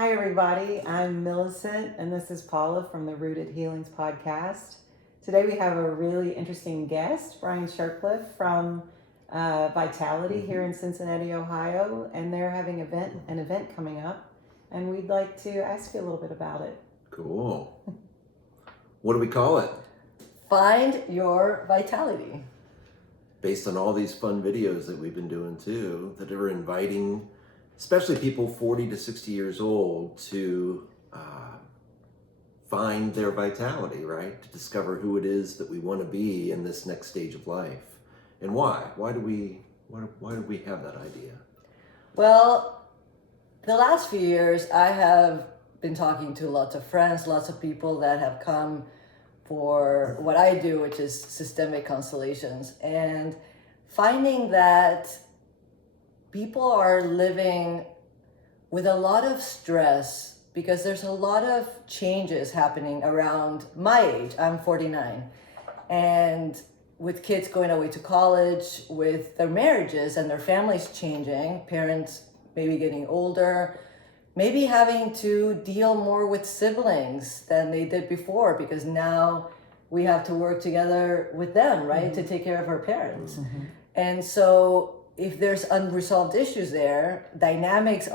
Hi, everybody. I'm Millicent, and this is Paula from the Rooted Healings podcast. Today, we have a really interesting guest, Brian Shircliff from Vitality here in Cincinnati, Ohio, and they're having an event coming up, and we'd like to ask you a little bit about it. Cool. What do we call it? Find Your Vitality. Based on all these fun videos that we've been doing too, that are inviting especially people 40 to 60 years old to find their vitality, right? To discover who it is that we want to be in this next stage of life. And why? Why do we have that idea? Well, the last few years, I have been talking to lots of friends, lots of people that have come for what I do, which is systemic constellations, and finding that people are living with a lot of stress because there's a lot of changes happening around my age. I'm 49. And with kids going away to college, with their marriages and their families changing, parents maybe getting older, maybe having to deal more with siblings than they did before because now we have to work together with them, right, to take care of our parents. Mm-hmm. And so if there's unresolved issues there, dynamics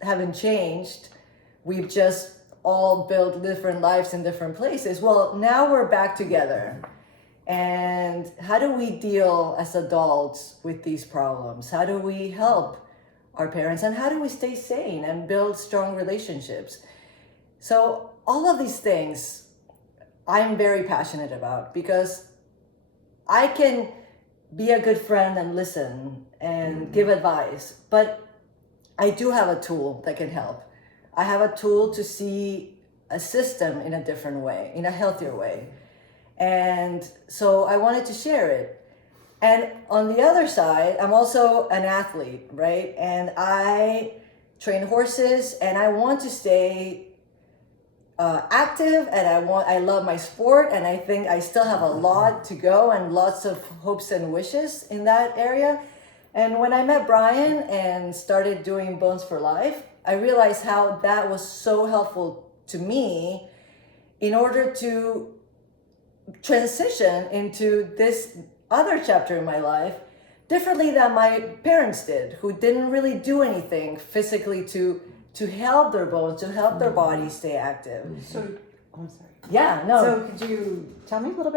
haven't changed. We've just all built different lives in different places. Well, now we're back together. And how do we deal as adults with these problems? How do we help our parents? And how do we stay sane and build strong relationships? So all of these things I'm very passionate about because I can be a good friend and listen and give advice. But I do have a tool that can help. I have a tool to see a system in a different way, in a healthier way. And so I wanted to share it. And on the other side, I'm also an athlete, right? And I train horses and I want to stay active, and I love my sport, and I think I still have a lot to go and lots of hopes and wishes in that area. And when I met Brian and started doing Bones for Life, I realized how that was so helpful to me in order to transition into this other chapter in my life differently than my parents did, who didn't really do anything physically to help their bones, to help their bodies stay active. So, I'm sorry. Yeah, no. So, could you tell me a little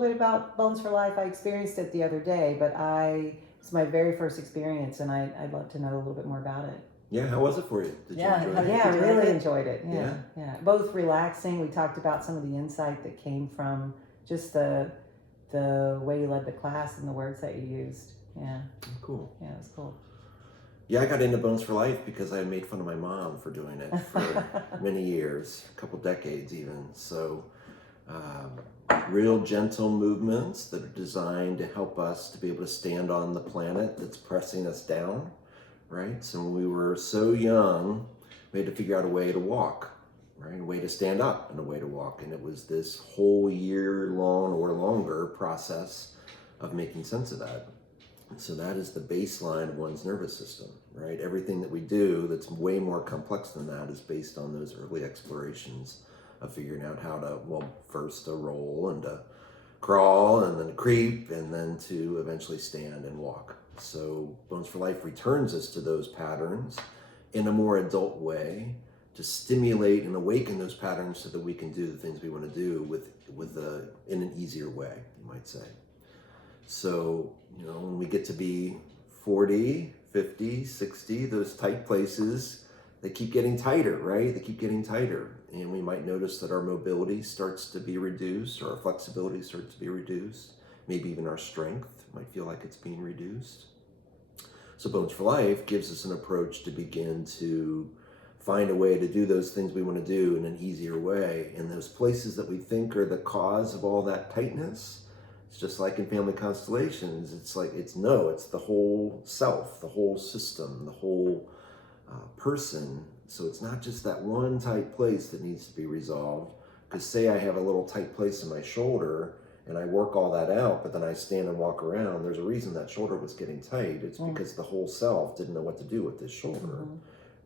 bit about Bones for Life? I experienced it the other day, but it's my very first experience, and I'd love to know a little bit more about it. Yeah, how was it for you? Did you enjoy it? Yeah, I really enjoyed it. Yeah. Both relaxing. We talked about some of the insight that came from just the way you led the class and the words that you used. Yeah. Cool. Yeah, it was cool. Yeah, I got into Bones for Life because I had made fun of my mom for doing it for many years, a couple decades even. So real gentle movements that are designed to help us to be able to stand on the planet that's pressing us down, right? So when we were so young, we had to figure out a way to walk, right? A way to stand up and a way to walk. And it was this whole year-long or longer process of making sense of that. So that is the baseline of one's nervous system, right? Everything that we do that's way more complex than that is based on those early explorations of figuring out how to, well, first to roll and to crawl and then to creep and then to eventually stand and walk. So Bones for Life returns us to those patterns in a more adult way to stimulate and awaken those patterns so that we can do the things we want to do in an easier way, you might say. So, when we get to be 40, 50, 60, those tight places, they keep getting tighter, right? They keep getting tighter. And we might notice that our mobility starts to be reduced, or our flexibility starts to be reduced. Maybe even our strength might feel like it's being reduced. So Bones for Life gives us an approach to begin to find a way to do those things we want to do in an easier way. And those places that we think are the cause of all that tightness, it's just like in family constellations, it's the whole self, the whole system, the whole person. So it's not just that one tight place that needs to be resolved. Because say I have a little tight place in my shoulder and I work all that out, but then I stand and walk around, there's a reason that shoulder was getting tight. It's because the whole self didn't know what to do with this shoulder,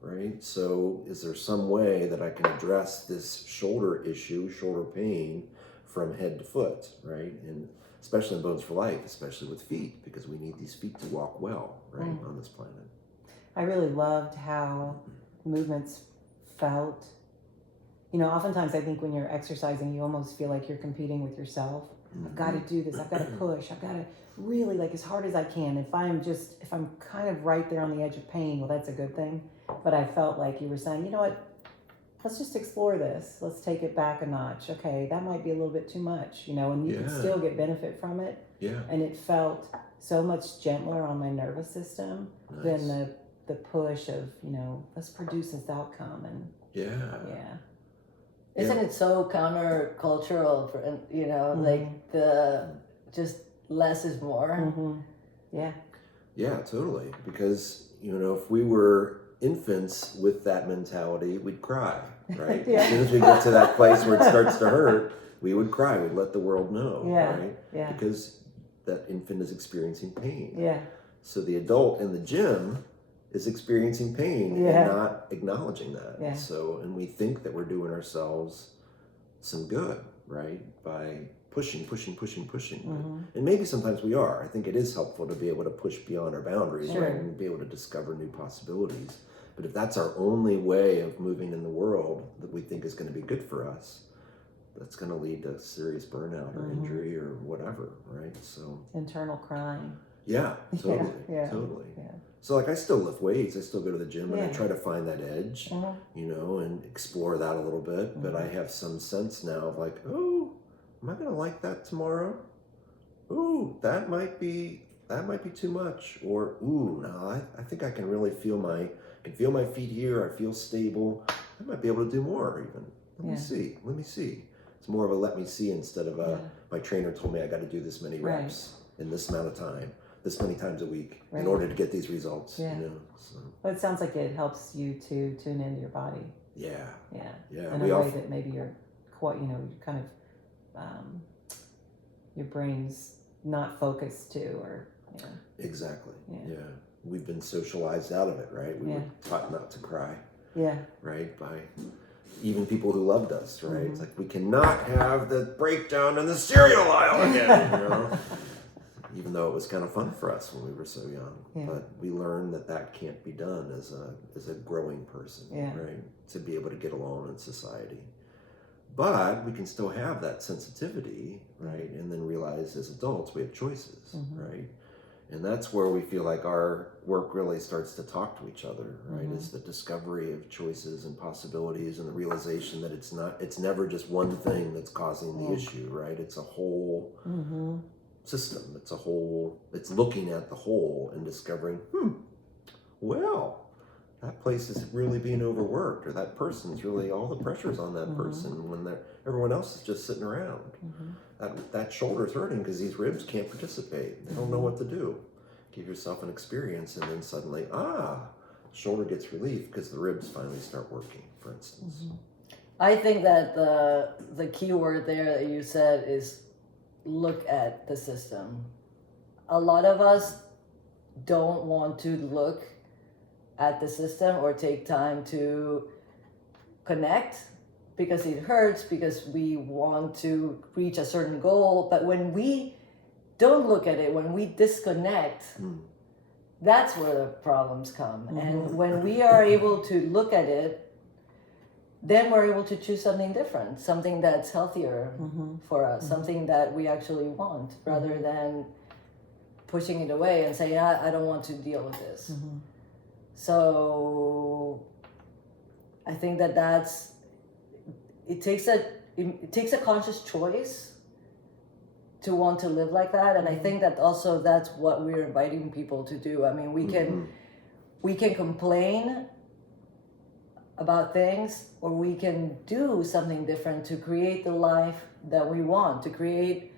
right? So is there some way that I can address this shoulder issue, shoulder pain, from head to foot, right? And especially in Bones for Life, especially with feet, because we need these feet to walk well, right, on this planet. I really loved how movements felt. You know, oftentimes I think when you're exercising, you almost feel like you're competing with yourself. I've got to do this. I've got to push. I've got to really, like, as hard as I can. If I'm kind of right there on the edge of pain, well, that's a good thing. But I felt like you were saying, you know what? Let's just explore this. Let's take it back a notch. Okay, that might be a little bit too much, you know, and you can still get benefit from it. Yeah. And it felt so much gentler on my nervous system than the push of, you know, let's produce this outcome. And Isn't it so countercultural, you know, like the just less is more? Yeah, totally. Because, you know, if we were infants with that mentality, we'd cry, right? As soon as we get to that place where it starts to hurt, we would cry. We'd let the world know, right? Because that infant is experiencing pain. So the adult in the gym is experiencing pain and not acknowledging that. So, and we think that we're doing ourselves some good, right? By pushing. And maybe sometimes we are. I think it is helpful to be able to push beyond our boundaries, right? And be able to discover new possibilities. But if that's our only way of moving in the world that we think is going to be good for us, that's going to lead to serious burnout or injury or whatever, right? So internal crying. Yeah, totally. Totally. So like I still lift weights, I still go to the gym and I try to find that edge, you know, and explore that a little bit. But I have some sense now of like, oh, am I going to like that tomorrow? Ooh, that might be too much. Or, ooh, no, I think I can really feel my feet here. I feel stable. I might be able to do more even. Let me see. It's more of a let me see instead of my trainer told me I got to do this many reps in this amount of time, this many times a week in order to get these results. You know, so. Well, it sounds like it helps you to tune into your body. Yeah. In a way that maybe you're quite, you know, you're kind of, your brain's not focused to, or, you know. Exactly. Yeah. We've been socialized out of it, right? We were taught not to cry. Right? By even people who loved us, right? It's like, we cannot have the breakdown in the cereal aisle again, you know? Even though it was kind of fun for us when we were so young. But we learned that can't be done as a growing person, right? To be able to get along in society. But we can still have that sensitivity, right? And then realize as adults we have choices, right? And that's where we feel like our work really starts to talk to each other, right? Is the discovery of choices and possibilities and the realization that it's never just one thing that's causing the issue, right? It's a whole system. It's looking at the whole and discovering, well, that place is really being overworked, or that person's really, all the pressure's on that person when everyone else is just sitting around. That shoulder's hurting because these ribs can't participate. They don't know what to do. Give yourself an experience and then suddenly, shoulder gets relief because the ribs finally start working, for instance. I think that the key word there that you said is look at the system. A lot of us don't want to look at the system or take time to connect because it hurts, because we want to reach a certain goal. But when we don't look at it, when we disconnect, that's where the problems come. And when we are able to look at it, then we're able to choose something different, something that's healthier for us, something that we actually want, rather than pushing it away and saying, I don't want to deal with this. So I think it takes a conscious choice to want to live like that. And I think that also that's what we're inviting people to do. I mean, we can complain about things, or we can do something different to create the life that we want, to create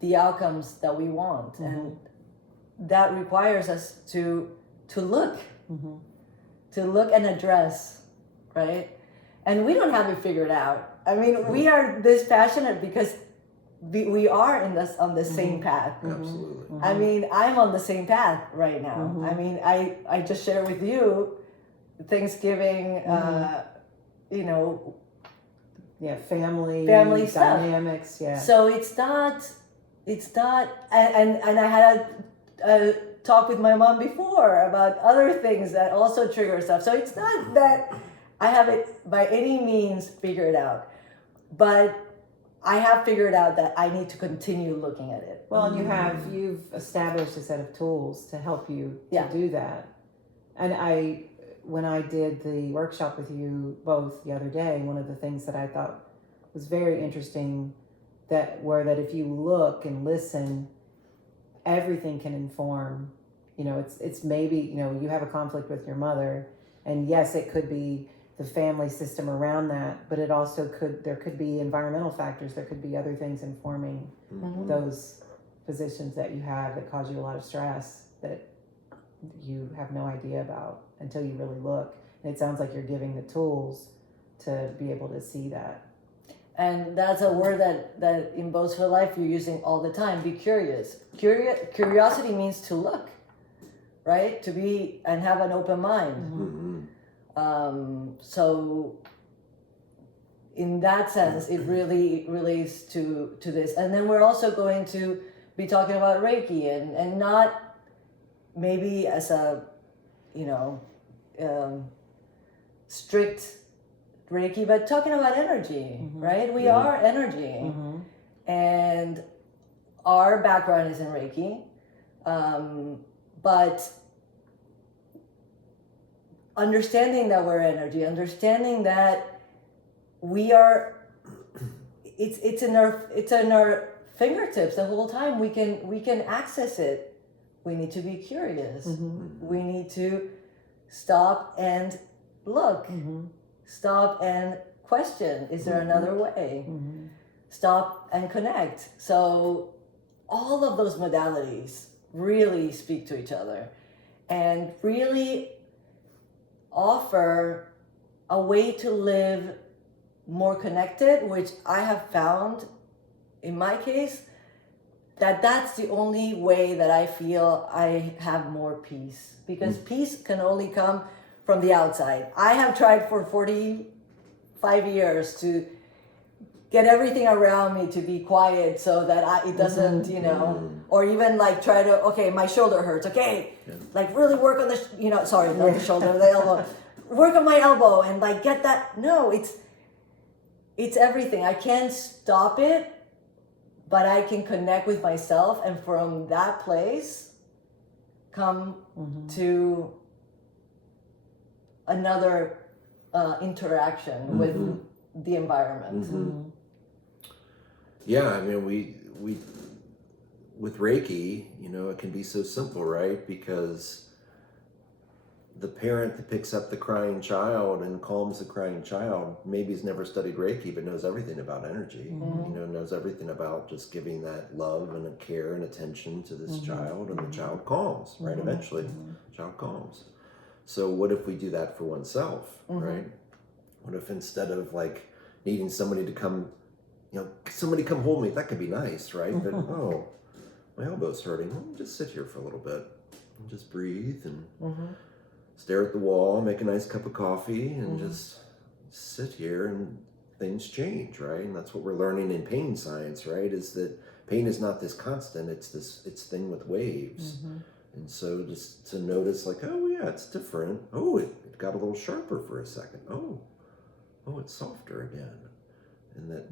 the outcomes that we want. And that requires us to look, to look and address, right? And we don't have it figured out. I mean, we are this passionate because we are on the same path. Absolutely. I mean, I'm on the same path right now. I mean, I just shared with you Thanksgiving, you know, family stuff. dynamics. Yeah. So it's not, and I had a talk with my mom before about other things that also trigger stuff. So it's not that I have it by any means figured out, but I have figured out that I need to continue looking at it. Well, and you've established a set of tools to help you to do that. And when I did the workshop with you both the other day, one of the things that I thought was very interesting that if you look and listen, everything can inform. You know, it's maybe, you know, you have a conflict with your mother, and yes, it could be the family system around that, but it also there could be environmental factors, there could be other things informing those positions that you have that cause you a lot of stress that you have no idea about until you really look. And it sounds like you're giving the tools to be able to see that. And that's a word that in Boats for Life you're using all the time. Be curious. Curiosity means to look, right? To be and have an open mind. So in that sense, it really relates to this. And then we're also going to be talking about Reiki and not maybe as a, you know, strict Reiki, but talking about energy, right? We are energy, and our background is in Reiki, but understanding that we're energy, understanding that we are, it's in our fingertips the whole time. We can access it. We need to be curious. We need to stop and look. Stop and question, is there another way? Stop and connect. So all of those modalities really speak to each other and really offer a way to live more connected, which I have found in my case that that's the only way that I feel I have more peace, because peace can only come from the outside. I have tried for 45 years to get everything around me to be quiet so that it doesn't, you know, or even like try to, okay, my shoulder hurts, okay, like really work on the, you know, sorry, not the shoulder, the elbow, work on my elbow and like get that. No, it's everything. I can't stop it, but I can connect with myself, and from that place come to another interaction with the environment. Yeah, I mean, we with Reiki, you know, it can be so simple, right? Because the parent that picks up the crying child and calms the crying child maybe has never studied Reiki, but knows everything about energy. You know, knows everything about just giving that love and a care and attention to this child, and the child calms, right? Eventually, the child calms. So what if we do that for oneself, right? What if instead of like needing somebody to come, you know, somebody come hold me, that could be nice, right? But oh, my elbow's hurting. Well, just sit here for a little bit and just breathe and stare at the wall, make a nice cup of coffee, and just sit here, and things change, right? And that's what we're learning in pain science, right? Is that pain is not this constant, it's thing with waves. And so just to notice like, oh yeah, it's different. Oh, it got a little sharper for a second. Oh, it's softer again. And that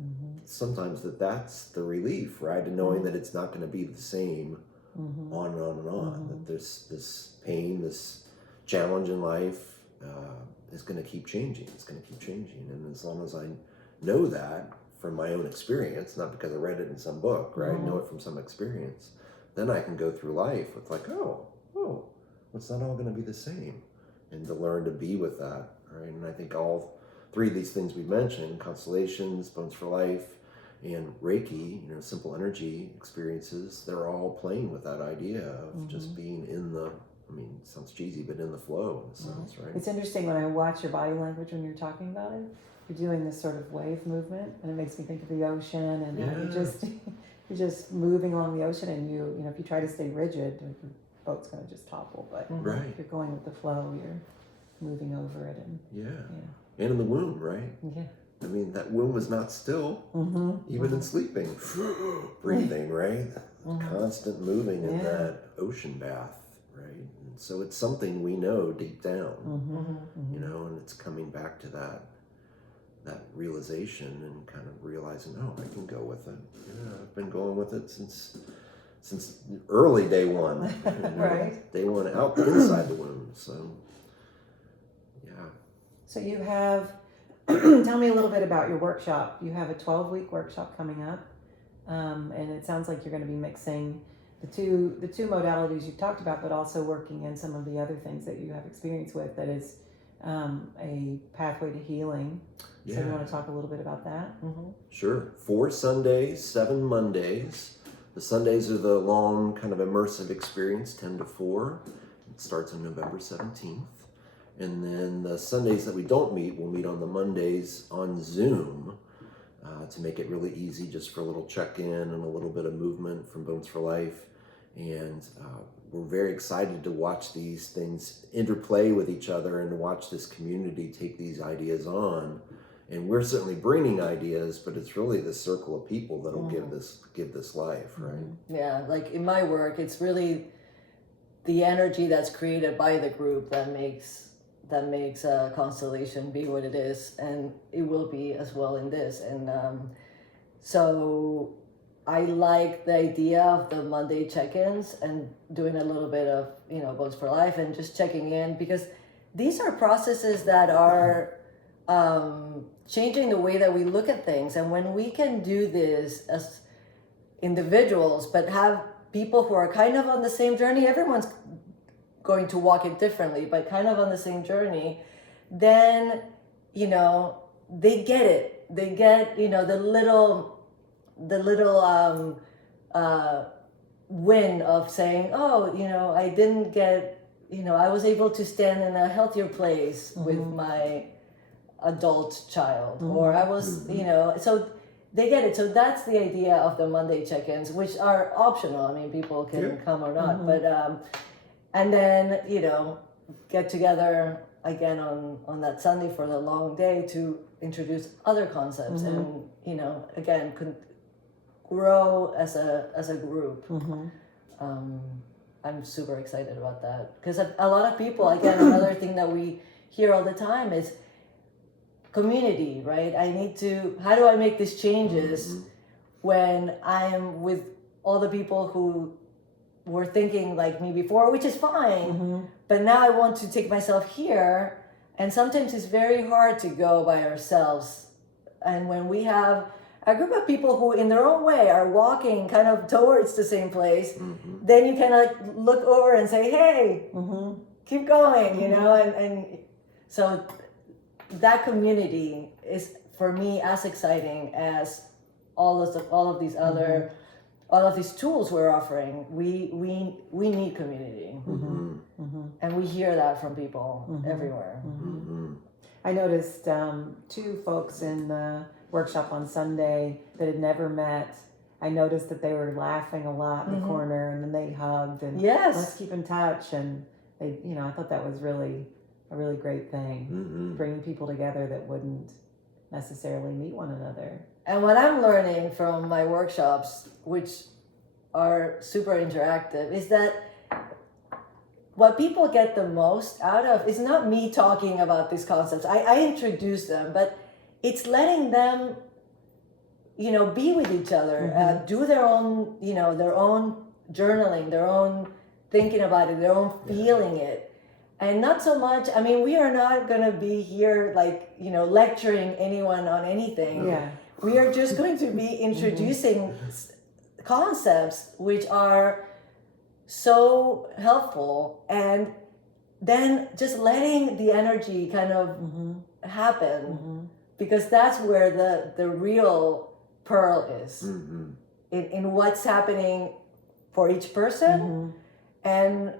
sometimes that's the relief, right? And knowing that it's not going to be the same on and on and on. That this pain, this challenge in life is going to keep changing. It's going to keep changing. And as long as I know that from my own experience, not because I read it in some book, right? Know it from some experience, then I can go through life with like, oh, it's not all going to be the same. And to learn to be with that, right? And I think all three of these things we mentioned, constellations, Bones for Life, and Reiki, you know, simple energy experiences, they're all playing with that idea of just being in the, I mean, it sounds cheesy, but in the flow in a sense, right? It's interesting when I watch your body language when you're talking about it. You're doing this sort of wave movement, and it makes me think of the ocean, and you're just moving along the ocean, and you if you try to stay rigid, your boat's going to just topple. But if you're going with the flow, moving over it. And And in the womb, right? yeah. I mean, that womb was not still, even in sleeping. Breathing, right? Constant moving in that ocean bath, right? And so it's something we know deep down, you know, and it's coming back to that realization and kind of realizing, oh, I can go with it. Yeah, I've been going with it since early day one, you know, Right. Day one out inside the womb. So, yeah. So you have, tell me a little bit about your workshop. You have a 12-week workshop coming up, and it sounds like you're going to be mixing the two modalities you've talked about, but also working in some of the other things that you have experience with. That is a pathway to healing. So you want to talk a little bit about that? Sure. 4 Sundays, 7 Mondays. The Sundays are the long kind of immersive experience, 10 to 4. It starts on November 17th. And then the Sundays that we don't meet, we'll meet on the Mondays on Zoom to make it really easy, just for a little check-in and a little bit of movement from Bones for Life. And we're very excited to watch these things interplay with each other and to watch this community take these ideas on. And we're certainly bringing ideas, but it's really the circle of people that'll give this life, right? Yeah, like in my work, it's really the energy that's created by the group that makes a constellation be what it is, and it will be as well in this. And so I like the idea of the Monday check-ins and doing a little bit of, you know, Bones for Life and just checking in, because these are processes that are changing the way that we look at things. And when we can do this as individuals, but have people who are kind of on the same journey, everyone's going to walk it differently, but kind of on the same journey, then, you know, they get it. They get, you know, the little win of saying, oh, you know, I didn't get, you know, I was able to stand in a healthier place with my adult child, or I was, you know, so they get it. So that's the idea of the Monday check-ins, which are optional. I mean, people can come or not, but and then, you know, get together again on that Sunday for the long day to introduce other concepts and, you know, again, grow as a group. I'm super excited about that, because a lot of people, again, another thing that we hear all the time is community, right? How do I make these changes when I am with all the people who were thinking like me before, which is fine, but now I want to take myself here, and sometimes it's very hard to go by ourselves. And when we have a group of people who in their own way are walking kind of towards the same place, then you can like look over and say, hey, keep going, you know, and so that community is for me as exciting as all of these other all of these tools we're offering. We need community, and we hear that from people everywhere. I noticed 2 folks in the workshop on Sunday that had never met. I noticed that they were laughing a lot in the corner, and then they hugged and let's keep in touch. And they, you know, I thought that was really a really great thing, bringing people together that wouldn't necessarily meet one another. And what I'm learning from my workshops, which are super interactive, is that what people get the most out of is not me talking about these concepts. I introduce them, but it's letting them, you know, be with each other, do their own, you know, their own journaling, their own thinking about it, their own feeling it. And not so much, I mean, we are not going to be here like, you know, lecturing anyone on anything. Yeah. We are just going to be introducing concepts which are so helpful, and then just letting the energy kind of happen, because that's where the real pearl is in what's happening for each person. And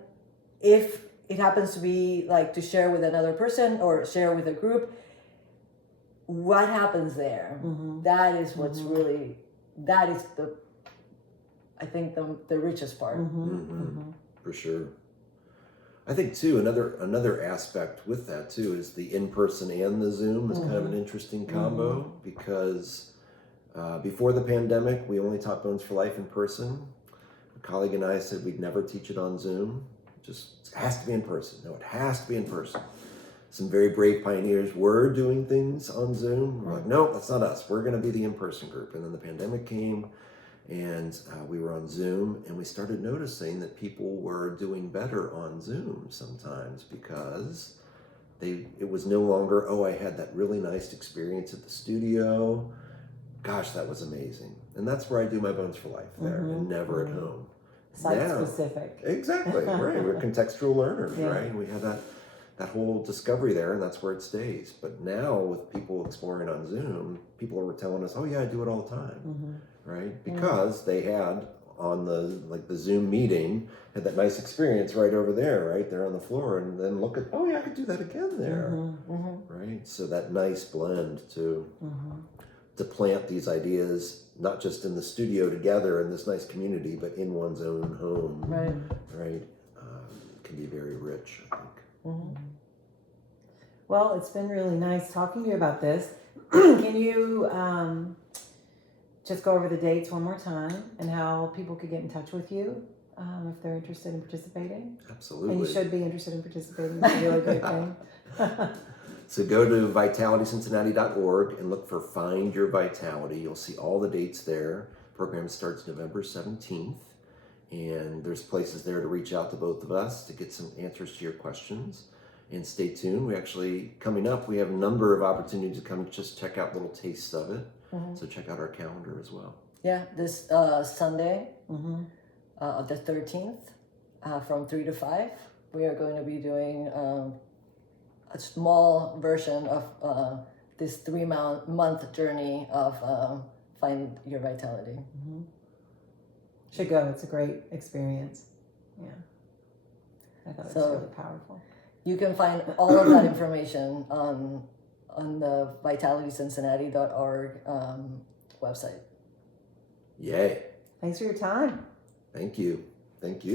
if it happens to be like to share with another person or share with a group, what happens there? That is what's really, that is I think the richest part. For sure. I think too, another aspect with that too is the in-person and the Zoom is kind of an interesting combo because before the pandemic, we only taught Bones for Life in person. A colleague and I said we'd never teach it on Zoom. Just it has to be in person. No, it has to be in person. Some very brave pioneers were doing things on Zoom. We're like, no, that's not us. We're going to be the in-person group. And then the pandemic came. And we were on Zoom, and we started noticing that people were doing better on Zoom sometimes because it was no longer, oh, I had that really nice experience at the studio. Gosh, that was amazing. And that's where I do my Bones for Life there, and never at home. Site specific. Exactly, right. We're contextual learners, Yeah. right? And we have that whole discovery there, and that's where it stays. But now with people exploring on Zoom, people are telling us, oh yeah, I do it all the time. Right? Because they had on the Zoom meeting had that nice experience right over there, right there on the floor, and then look at, oh yeah, I could do that again there, right? So that nice blend to plant these ideas not just in the studio together in this nice community, but in one's own home, right? Can be very rich, I think. Well, it's been really nice talking to you about this. Can you just go over the dates one more time and how people could get in touch with you if they're interested in participating? Absolutely. And you should be interested in participating. It's a really great thing. So go to vitalitycincinnati.org and look for Find Your Vitality. You'll see all the dates there. The program starts November 17th. And there's places there to reach out to both of us to get some answers to your questions. And stay tuned. We actually, coming up, we have a number of opportunities to come just check out little tastes of it. So check out our calendar as well. Yeah, this Sunday, the 13th, from 3 to 5, we are going to be doing a small version of this 3-month journey of Find Your Vitality. Should go. It's a great experience. Yeah. I thought it was really powerful. You can find all of that information on the vitalitycincinnati.org website. Yay. Thanks for your time. Thank you. Thank you.